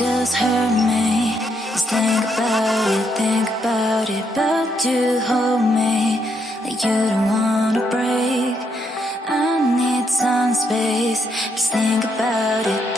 just hurt me. Just think about it, but you hold me like you don't wanna break. I need some space, just think about it.